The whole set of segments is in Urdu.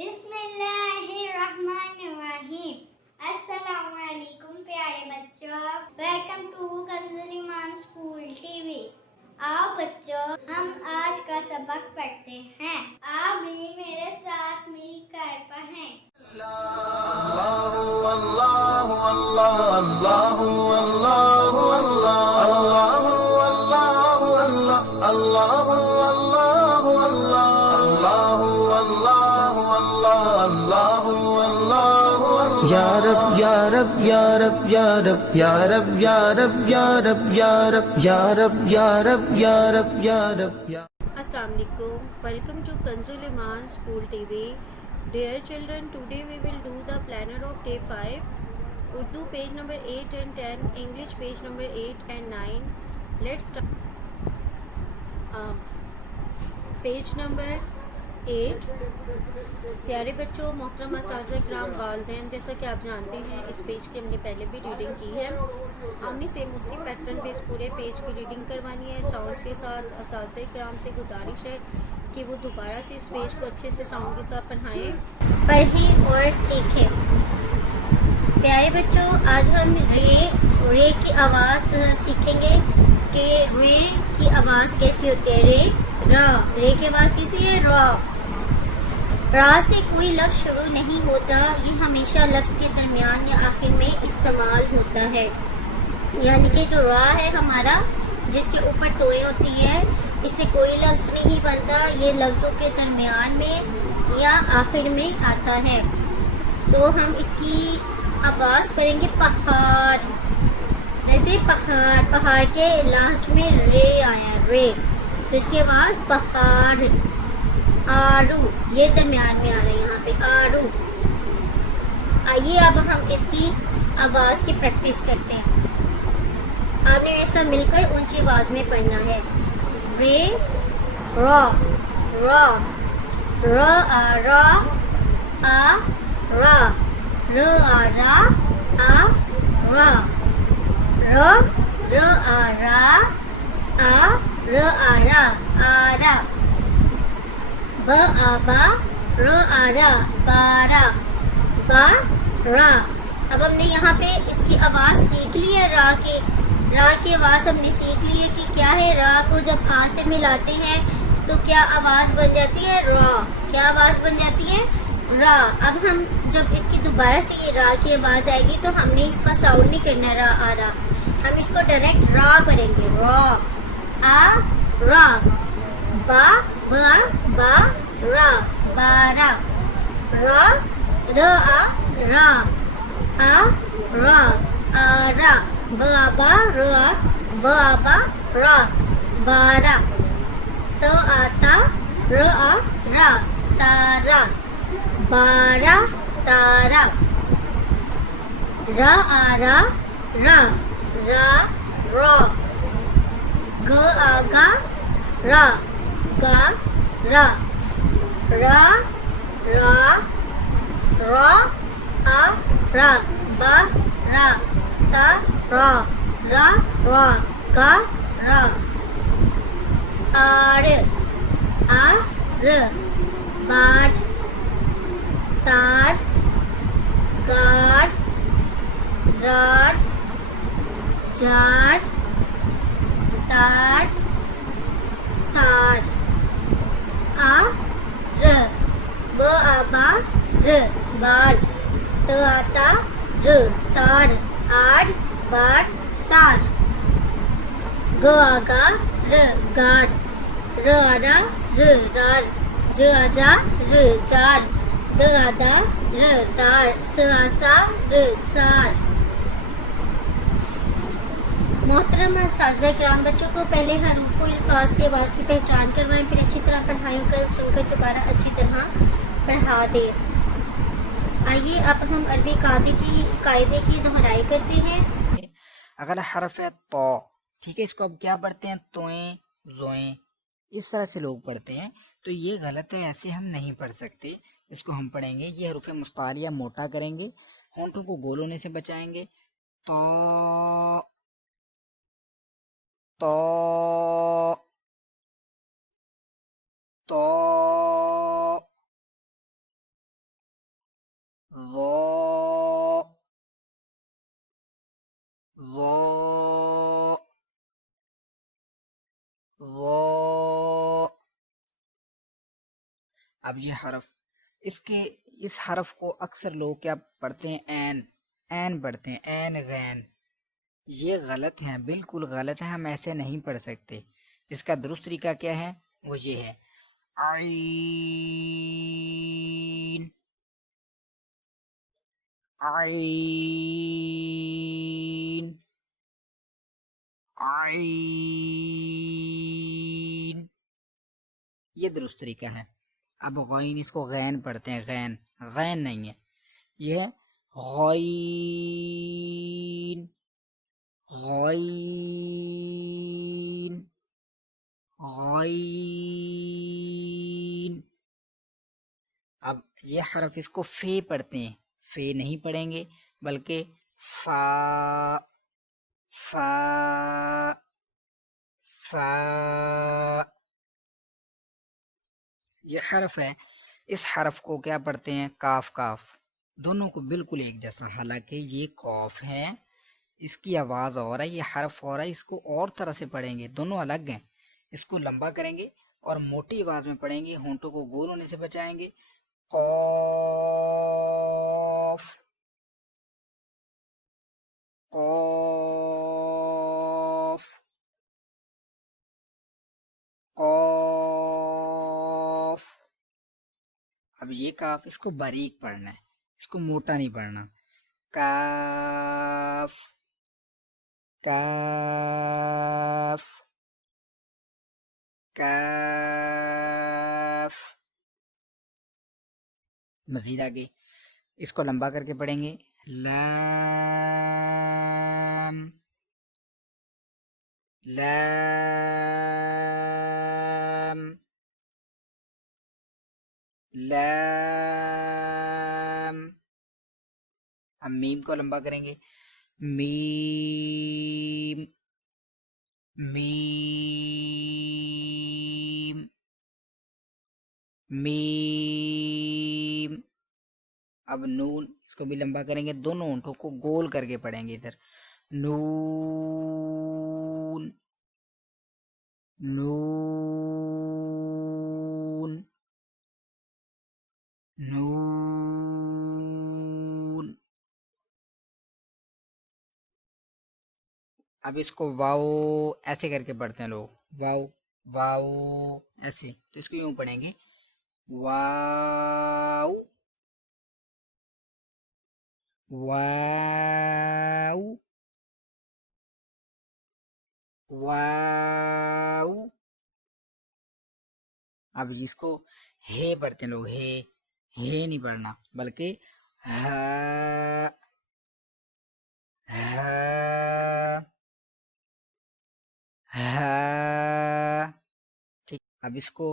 بسم اللہ الرحمن الرحیم۔ السلام علیکم پیارے بچوں، ویلکم ٹو کنزول ایمان اسکول ٹی وی۔ آؤ بچوں، ہم آج کا سبق پڑھتے ہیں۔ آپ بھی میرے ساتھ مل کر پڑھیں۔ اللہ اللہ اللہ اللہ اللہ اللہ یا رب یا رب یا رب یا رب یا رب یا رب یا رب یا رب یا رب یا رب یا رب یا رب یا السلام علیکم. Welcome to Kanzul Iman School TV. Dear children, today we will do the planner of day 5. Urdu page number 8 and 10, English page number 8 and 9. Let's start. Page number 8. پیارے بچوں، محترم اساتذہ کرام، والدین، جیسا کہ آپ جانتے ہیں اس پیج کی ہم نے پہلے بھی ریڈنگ کی ہے۔ ہم نے سے مجھ سے پیٹرن پہ اس پورے پیج کی ریڈنگ کروانی ہے ساؤنڈس کے ساتھ۔ اساتذہ کرام سے گزارش ہے کہ وہ دوبارہ سے اس پیج کو اچھے سے ساؤنڈ کے ساتھ پڑھیں اور سیکھیں۔ پیارے بچوں، آج ہم رے کی آواز سیکھیں گے کہ رے کی آواز کیسی ہوتی ہے۔ رے کی آواز کیسی ہے؟ را سے کوئی لفظ شروع نہیں ہوتا، یہ ہمیشہ لفظ کے درمیان یا آخر میں استعمال ہوتا ہے۔ یعنی کہ جو را ہے ہمارا، جس کے اوپر توئیں ہوتی ہے، اس سے کوئی لفظ نہیں بنتا، یہ لفظوں کے درمیان میں یا آخر میں آتا ہے۔ تو ہم اس کی آواز پڑھیں گے پہاڑ، جیسے پہاڑ کے لاسٹ میں رے آیا، رے، تو اس کی آواز پہاڑ۔ آرو، یہ درمیان میں آ رہا ہے یہاں پہ، آرو۔ آئیے اب ہم اس کی آواز کی پریکٹس کرتے ہیں۔ آپ نے ایسا مل کر اونچی آواز میں پڑھنا ہے۔ رے، را، را، را آ را، آ را، ر آ را، آ را، ر، ر آ را، آ، ر آ را، آ را، ب آ با، ر آ را، بارا، با، را۔ اب ہم نے یہاں پہ اس کی آواز سیکھ لی ہے، را کی آواز ہم نے سیکھ لی ہے کہ کیا ہے۔ را کو جب آ سے ملاتے ہیں تو کیا آواز بن جاتی ہے؟ را۔ کیا آواز بن جاتی ہے؟ را۔ اب ہم جب اس کی دوبارہ سے یہ را کی آواز آئے گی تو ہم نے اس کا ساؤنڈ نہیں کرنا را آ را، ہم اس کو ڈائریکٹ را پڑھیں گے۔ را، آ، را، با، با، با، را، بارا، را، ر آ را، آ را، آرا، ب آ با، ر آ، ب آ با، را، بارا، ت آ تا، ر آ را، تارا، بارا، تارا، را آ را، را، را، گ آ گا، را، گا، را، را، را آ را، با، را، تا، را، را، گا، را، آر، آ، ر، بار، تار، گار، رار، جار، تار، سار، آ، ر، ب آ با، ر، بار، ت آ تا، ر، تار، آر، بار، تار، گ آ گا، ر، گار، ر آ را، ر، رار، ج آ جا، ر، جار، د آ دا، ر، دار، س آ سا، ر، سار۔ محترم اساتذہ کرام، بچوں کو پہلے حروف و الفاظ کی آواز کی پہچان کروائیں، پھر اچھی طرح پڑھائیں، کل سن کر دوبارہ اچھی طرح پڑھا دیں۔ آئیے اب ہم عربی قاعدے کی دہرائی کرتے ہیں۔ اگر حرف ہے تو، ٹھیک ہے، اس کو اب کیا پڑھتے ہیں؟ توئیں، زوئیں، اس طرح سے لوگ پڑھتے ہیں، تو یہ غلط ہے، ایسے ہم نہیں پڑھ سکتے۔ اس کو ہم پڑھیں گے، یہ حروف مستعاریہ موٹا کریں گے، ہونٹوں کو گول ہونے سے بچائیں گے۔ تو ظا ظا ظا. اب یہ حرف اس حرف کو اکثر لوگ کیا پڑھتے ہیں؟ این پڑھتے ہیں، این غین. یہ غلط ہے، بالکل غلط ہے، ہم ایسے نہیں پڑھ سکتے. اس کا درست طریقہ کیا ہے؟ وہ یہ ہے عین عین عین. یہ درست طریقہ ہے. اب غین، اس کو غین پڑھتے ہیں، غین غین نہیں ہے، یہ ہے غین غین غین. اب یہ حرف اس کو فے پڑھتے ہیں، فے نہیں پڑھیں گے بلکہ فا فا فا. یہ حرف ہے، اس حرف کو کیا پڑھتے ہیں؟ کاف کاف. دونوں کو بالکل ایک جیسا، حالانکہ یہ قوف ہے، اس کی آواز اور ہے، یہ حرف اور ہے، اس کو اور طرح سے پڑھیں گے، دونوں الگ ہیں. اس کو لمبا کریں گے اور موٹی آواز میں پڑھیں گے، ہونٹوں کو گول ہونے سے بچائیں گے. قوف قوف قوف. اب یہ کاف، اس کو باریک پڑھنا ہے، اس کو موٹا نہیں پڑھنا. کاف کاف کاف. مزید آگے اس کو لمبا کر کے پڑھیں گے. لام لام لام. ہم میم کو لمبا کریں گے. میم میم میم. اب نون، اس کو بھی لمبا کریں گے، دونوں ہونٹوں کو گول کر کے پڑھیں گے ادھر. نون نون نون. اب اس کو واو ایسے کر کے پڑھتے ہیں لوگ، واو واو ایسے، تو اس کو یوں پڑھیں گے واو واو واو. اب اس کو ہے پڑھتے ہیں لوگ، ہے نہیں پڑھنا بلکہ ہا ہا ہا. ٹھیک. اب اس کو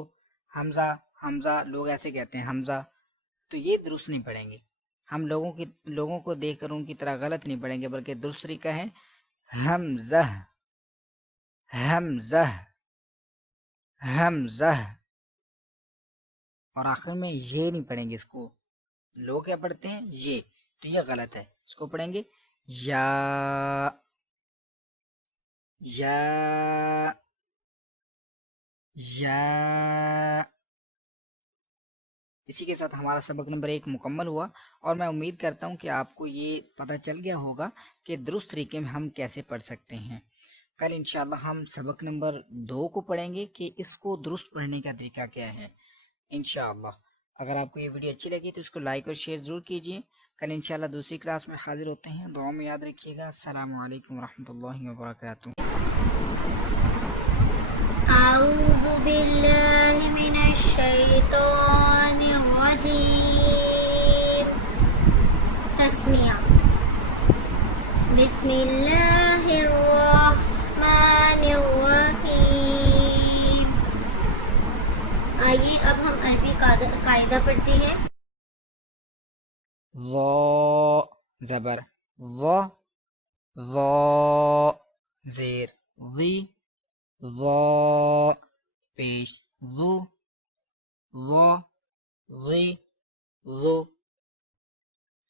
حمزہ لوگ ایسے کہتے ہیں، حمزہ، تو یہ درست نہیں پڑھیں گے. ہم لوگوں کو دیکھ کر ان کی طرح غلط نہیں پڑھیں گے بلکہ درست طریقہ ہے حمزہ حمزہ حمزہ. اور آخر میں یہ نہیں پڑھیں گے، اس کو لوگ کیا پڑھتے ہیں؟ یہ. تو یہ غلط ہے، اس کو پڑھیں گے یا یا یا. اسی کے ساتھ ہمارا سبق نمبر 1 مکمل ہوا، اور میں امید کرتا ہوں کہ آپ کو یہ پتہ چل گیا ہوگا کہ درست طریقے میں ہم کیسے پڑھ سکتے ہیں. کل انشاءاللہ ہم سبق نمبر 2 کو پڑھیں گے کہ اس کو درست پڑھنے کا طریقہ کیا ہے انشاءاللہ. اگر آپ کو یہ ویڈیو اچھی لگی تو اس کو لائک اور شیئر ضرور کیجیے. کل انشاءاللہ دوسری کلاس میں حاضر ہوتے ہیں. دعا میں یاد رکھیے گا. السلام علیکم ورحمۃ اللہ وبرکاتہ. أعوذ بالله من الشيطان الرجيم. تسمیہ. بسم اللہ الرحمن الرحیم. آئیے اب ہم عربی قاعدہ پڑھتے ہیں. ظا زبر ظا ظا زیر ظی ظا پیش ظو ظا ظی ظو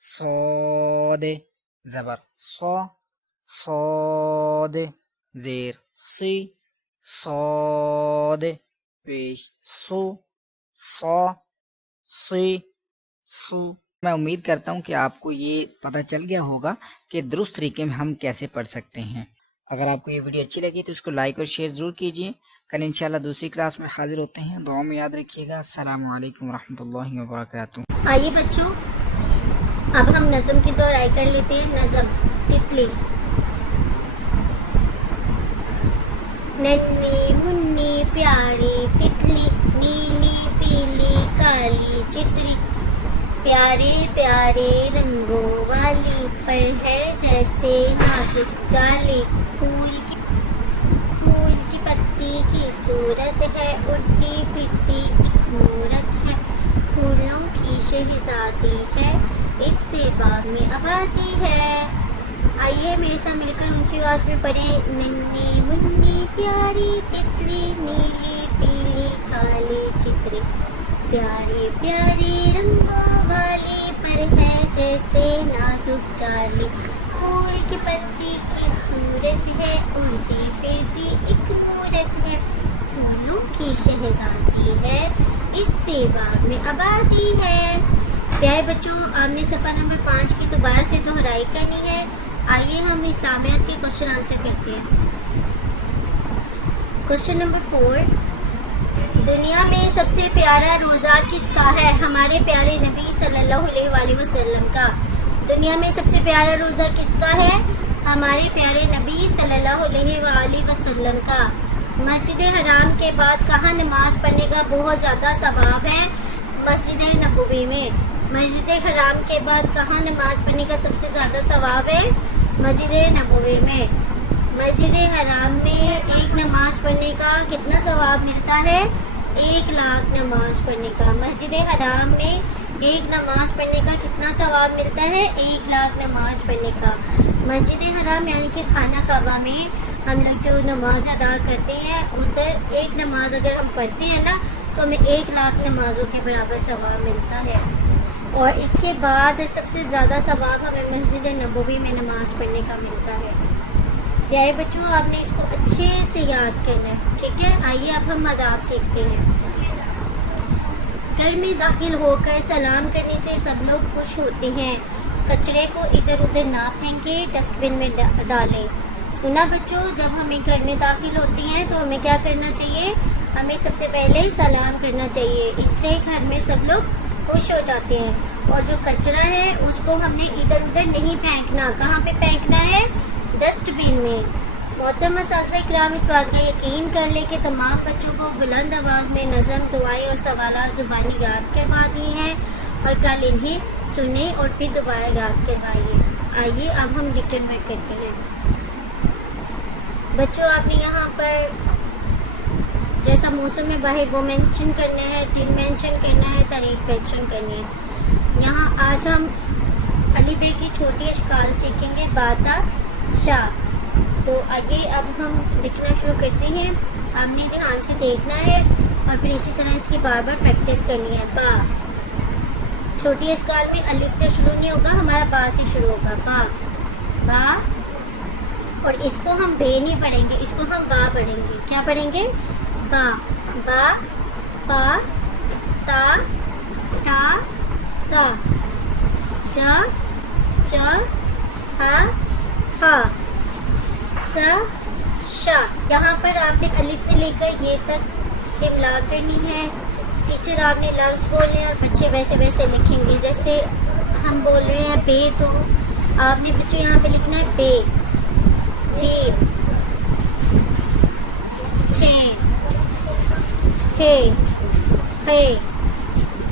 صاد زبر صا صاد زیر سی صاد پیش سو صا سی سو. میں امید کرتا ہوں کہ آپ کو یہ پتہ چل گیا ہوگا کہ درست طریقے میں ہم کیسے پڑھ سکتے ہیں. اگر آپ کو یہ ویڈیو اچھی لگی تو اس کو لائک اور شیئر ضرور کیجیے. کل انشاءاللہ دوسری کلاس میں حاضر ہوتے ہیں. دعاؤں میں یاد رکھیے گا. السلام علیکم ورحمۃ اللہ وبرکاتہ. آئیے بچوں اب ہم نظم کی دہرائی کر لیتے ہیں. نظم تتلی. ننھی منی پیاری تتلی نیلی پیلی کالی چتری پیارے پیارے رنگوں والی پر ہے جیسے نازک جالی پھول کی پتی کی صورت ہے اڑتی پھرتی ایک مورت ہے پھولوں کی شہزادی ہے اس سے باغ میں آبادی ہے. آئیے میرے ساتھ مل کر اونچی آواز میں پڑھیں. ننھی منی پیاری تتلی نیلی پیلی کالی چتری پیارے پیارے رنگوں والی پر ہے جیسے نازک جالی پھول کی پتی کی صورت ہے اڑتی پھرتی ایک مورت ہے پھولوں کی شہزادی ہے اس سے باغ میں آبادی ہے. پیارے بچوں آپ نے صفحہ نمبر 5 کی دوبارہ سے دہرائی کرنی ہے. آئیے ہم اسلامیات کے کوشچن آنسر کرتے ہیں. Question number 4. دنیا میں سب سے پیارا روزہ کس کا ہے؟ ہمارے پیارے نبی صلی اللہ علیہ وآلہ وسلم کا. دنیا میں سب سے پیارا روزہ کس کا ہے؟ ہمارے پیارے نبی صلی اللہ علیہ وآلہ وسلم کا. مسجد حرام کے بعد کہاں نماز پڑھنے کا بہت زیادہ ثواب ہے؟ مسجد نبوی میں. مسجد حرام کے بعد کہاں نماز پڑھنے کا سب سے زیادہ ثواب ہے؟ مسجد نبوی میں. مسجد حرام میں ایک نماز پڑھنے کا کتنا ثواب ملتا ہے؟ 1,00,000 نماز پڑھنے کا. مسجد حرام میں ایک نماز پڑھنے کا کتنا ثواب ملتا ہے؟ 1,00,000 نماز پڑھنے کا. مسجد حرام یعنی کہ خانہ کعبہ میں ہم لوگ جو نماز ادا کرتے ہیں ادھر ایک نماز اگر ہم پڑھتے ہیں نا تو ہمیں 1,00,000 نمازوں کے برابر ثواب ملتا ہے. اور اس کے بعد سب سے زیادہ ثواب ہمیں مسجد نبوی میں نماز پڑھنے کا ملتا ہے. پیارے بچوں آپ نے اس کو اچھے سے یاد کرنا ہے. ٹھیک ہے. آئیے اب ہم آداب سیکھتے ہیں. گھر میں داخل ہو کر سلام کرنے سے سب لوگ خوش ہوتے ہیں. کچرے کو ادھر ادھر نہ پھینکیں ڈسٹ بن میں ڈالیں. سنا بچوں جب ہمیں گھر میں داخل ہوتی ہیں تو ہمیں کیا کرنا چاہیے؟ ہمیں سب سے پہلے سلام کرنا چاہیے. اس سے گھر میں سب لوگ خوش ہو جاتے ہیں. اور جو کچرا ہے اس کو ہم نے ادھر ادھر نہیں پھینکنا. کہاں پہ پھینکنا ہے؟ ڈسٹ بن میں. محترم اساتذہ کرام اس بات کا یقین کر لیں کہ تمام بچوں کو بلند آواز میں نظم دعائیں اور سوالات زبانی یاد کروا دی ہیں اور کل انہیں سنیں اور پھر دوبارہ یاد کروائیے. آئیے اب ہم ریٹن ورک کرتے ہیں. بچوں آپ نے یہاں پر جیسا موسم میں باہر وہ مینشن کرنا ہے, دن مینشن کرنا ہے, تاریخ مینشن کرنی ہے. یہاں آج ہم علی بے کی چھوٹی اشکال سیکھیں گے باتا شاہ. تو آگے اب ہم لکھنا شروع کرتے ہیں. آپ نے دھیان سے دیکھنا ہے اور پھر اسی طرح اس کی بار بار پریکٹس کرنی ہے. با چھوٹی اشکال میں الف سے شروع نہیں ہوگا, ہمارا با سے شروع ہوگا. با با. اور اس کو ہم بے نہیں پڑھیں گے, اس کو ہم با پڑھیں گے. کیا پڑھیں گے؟ با. با پا تا ٹا تا جا چا ہا ہا سا شا. یہاں پر آپ نے الف سے لے کر یہ تک املا کرنی ہے. ٹیچر آپ نے لفظ بولے ہیں اور بچے ویسے ویسے لکھیں گے. جیسے ہم بول رہے ہیں بے, تو آپ نے بچوں یہاں پہ لکھنا ہے بے. جی چھے ہے ہے